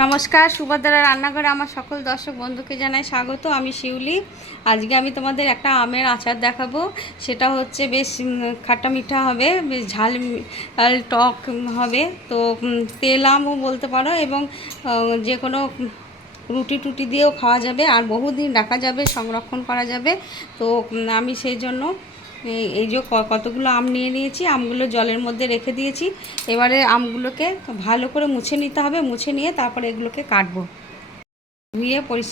নমস্কার, সুভদ্রা রান্নাঘরে আমার সকল দর্শক বন্ধুকে জানাই স্বাগত। আমি শিউলি। আজকে আমি তোমাদের একটা আমের আচার দেখাবো। সেটা হচ্ছে বেশ খাট্টা মিঠা হবে, বেশ ঝাল টক হবে। তো তেল আমও বলতে পারো এবং যে কোনো রুটি টুটি দিয়েও খাওয়া যাবে। আর বহুদিন রাখা যাবে, সংরক্ষণ করা যাবে। তো আমি সেই জন্য এই যে কতগুলো আম নিয়ে নিয়েছি, আমগুলো জলের মধ্যে রেখে দিয়েছি। এবারে আমগুলোকে ভালো করে মুছে নিতে হবে, মুছে নিয়ে তারপরে এগুলোকে কাটবো। ধুয়ে পরিষ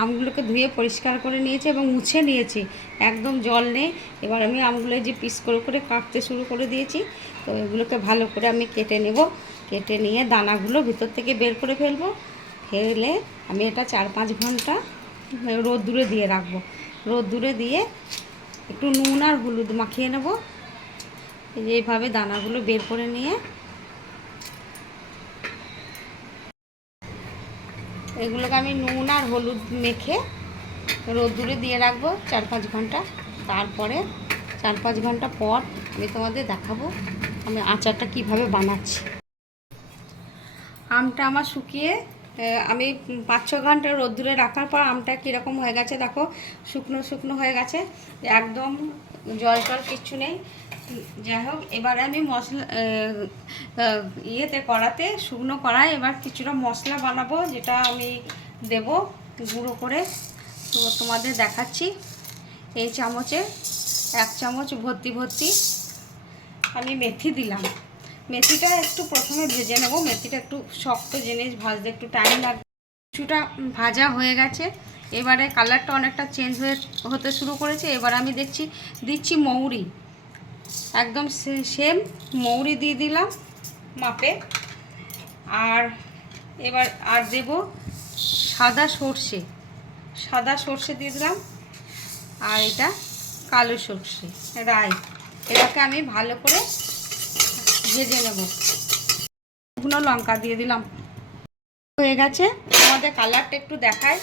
আমগুলোকে ধুয়ে পরিষ্কার করে নিয়েছি এবং মুছে নিয়েছি। একদম জল নেই। এবার আমি আমগুলো যে পিস করে করে কাটতে শুরু করে দিয়েছি। তো এগুলোকে ভালো করে আমি কেটে নেব। কেটে নিয়ে দানাগুলো ভিতর থেকে বের করে ফেলব। ফেলে আমি এটা চার পাঁচ ঘণ্টা রোদ দূরে দিয়ে রাখব। রোদ দূরে দিয়ে একটু নুন আর হলুদ মাখিয়ে নেব। এইভাবে দানাগুলো বের করে নিয়ে। এগুলোকে আমি নুন আর হলুদ মেখে রোদ্দুরে দিয়ে রাখব চার পাঁচ ঘণ্টা। তারপরে চার পাঁচ ঘণ্টা পর আমি তোমাদের দেখাবো আমি আচারটা কীভাবে বানাচ্ছি। আমটা আমার শুকিয়ে আমি পাঁচ ছ ঘণ্টা রোদ্দুরে রাখার পর আমটা কীরকম হয়ে গেছে দেখো, শুকনো শুকনো হয়ে গেছে। একদম জল টল কিচ্ছু নেই। যাই হোক, এবারে আমি মশলা ইয়েতে কড়াতে, শুকনো কড়াই এবার কিছুটা মশলা বানাবো, যেটা আমি দেব গুঁড়ো করে। তো তোমাদের দেখাচ্ছি এই চামচে, এক চামচ ভর্তি ভর্তি আমি মেথি দিলাম। মেথিটা একটু প্রথমে ভেজে নেব। মেথিটা একটু শক্ত জিনিস, ভাজতে একটু টাইম লাগবে। কিছুটা ভাজা হয়ে গেছে। এবারে কালারটা অনেকটা চেঞ্জ হয়ে, হতে শুরু করেছে। এবার আমি দেখছি, দিচ্ছি মৌরি। একদম সেম মৌরি দিয়ে দিলাম মাপে। আর এবার, আর দেব সাদা সর্ষে। সাদা সর্ষে দিয়ে দিলাম। আর এটা কালো সর্ষে, রাই। এটাকে আমি ভালো করে ভেজে নেব। শুকনো লঙ্কা দিয়ে দিলাম। হয়ে গেছে। আমাদের কালারটা একটু দেখায়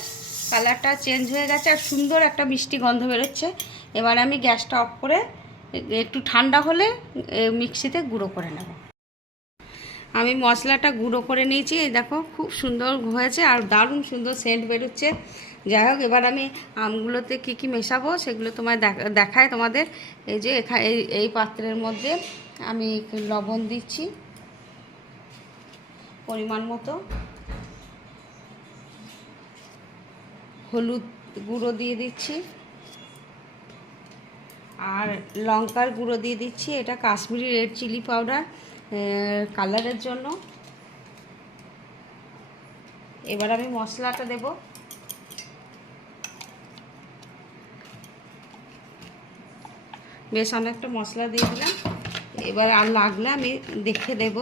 কালারটা চেঞ্জ হয়ে গেছে আর সুন্দর একটা মিষ্টি গন্ধ বেরোচ্ছে। এবার আমি গ্যাসটা অফ করে একটু ঠান্ডা হলে মিক্সিতে গুঁড়ো করে নেব। আমি মশলাটা গুঁড়ো করে নিয়েছি। এই দেখো, খুব সুন্দর হয়েছে আর দারুণ সুন্দর সেন্ট বেরোচ্ছে। যাই হোক, এবার আমি আমগুলোতে কি কি মেশাবো সেগুলো তোমায় দেখ- দেখায় তোমাদের। এই যে এখা- এই পাত্রের মধ্যে আমি লবণ দিচ্ছি পরিমাণ মতো। হলুদ গুঁড়ো দিয়ে দিচ্ছি। আর লঙ্কার গুঁড়ো দিয়ে দিচ্ছি। এটা কাশ্মীরি রেড চিলি পাউডার কালারের জন্য। এবার আমি মশলাটা দেব। বেশ অনেকটা মশলা দিয়ে দিলাম। এবার আর লাগলে আমি দেখে দেব।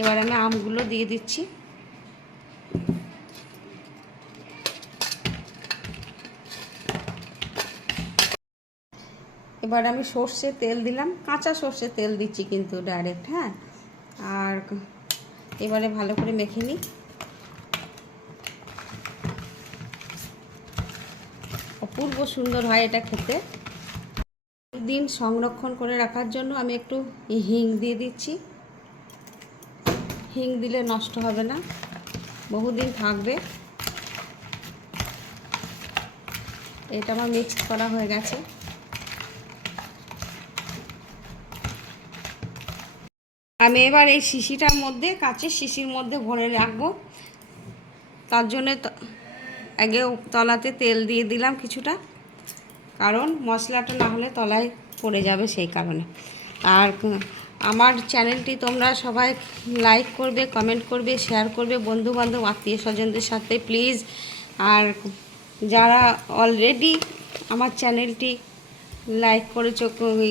এবার আমি আমগুলো দিয়ে দিচ্ছি। এবার আমি সর্ষে তেল দিলাম। কাঁচা সর্ষে তেল দিচ্ছি কিন্তু ডাইরেক্ট হ্যাঁ? আর এবারে ভালো করে মেখে নিই। অপূর্ব সুন্দর হয় এটা খেতে। দিন সংরক্ষণ করে রাখার জন্য আমি একটু হিং দিয়ে দিচ্ছি। হিং দিলে নষ্ট হবে না। বহুদিন থাকবে। এটা আমার মিক্স করা হয়ে গেছে। আমি এবার এই শিশিটার মধ্যে, কাঁচের শিশির মধ্যে ভরে রাখব। তার জন্যে আগে তলাতে তেল দিয়ে দিলাম কিছুটা। কারণ মশলাটা না হলে তলায় পড়ে যাবে সেই কারণে। আর আমার চ্যানেলটি তোমরা সবাই লাইক করবে, কমেন্ট করবে, শেয়ার করবে বন্ধু বান্ধব আত্মীয় স্বজনদের সাথে প্লিজ। আর যারা অলরেডি আমার চ্যানেলটি লাইক করেছ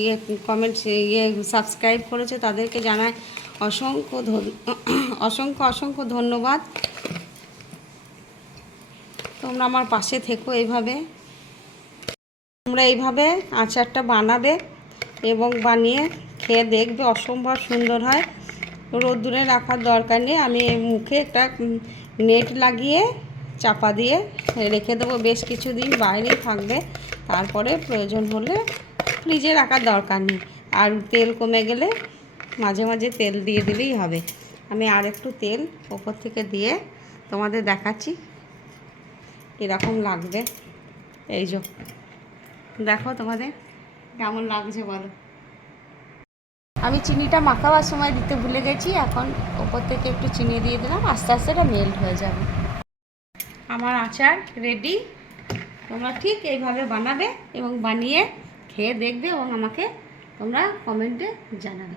ইয়ে কমেন্টস ইয়ে সাবস্ক্রাইব করেছ, তাদেরকে জানায় অসংখ্য অসংখ্য অসংখ্য ধন্যবাদ। তোমরা আমার পাশে থেকো এইভাবে। তোমরা এইভাবে আচারটা বানাবে এবং বানিয়ে খেয়ে দেখবে অসম্ভব সুন্দর হয়। রোদ্দুরে রাখার দরকার নেই। আমি মুখে একটা নেট লাগিয়ে, চাপা দিয়ে রেখে দেবো। বেশ কিছুদিন বাইরেই থাকবে। তারপরে প্রয়োজন হলে ফ্রিজে রাখার দরকার নেই। আর তেল কমে গেলে মাঝে মাঝে তেল দিয়ে দিলেই হবে। আমি আর একটু তেল ওপর থেকে দিয়ে তোমাদের দেখাচ্ছি। কীরকম লাগবে। এই যে দেখো তোমাদের কেমন লাগছে বলো। আমি চিনিটা মাখাবার সময় দিতে ভুলে গেছি এখন ওপর থেকে একটু চিনি দিয়ে দিলাম আস্তে আস্তে এটা মেল্ট হয়ে যাবে। আমার আচার রেডি তোমরা ঠিক এইভাবে বানাবে এবং বানিয়ে খেয়ে দেখবে এবং আমাকে তোমরা কমেন্টে জানাবে।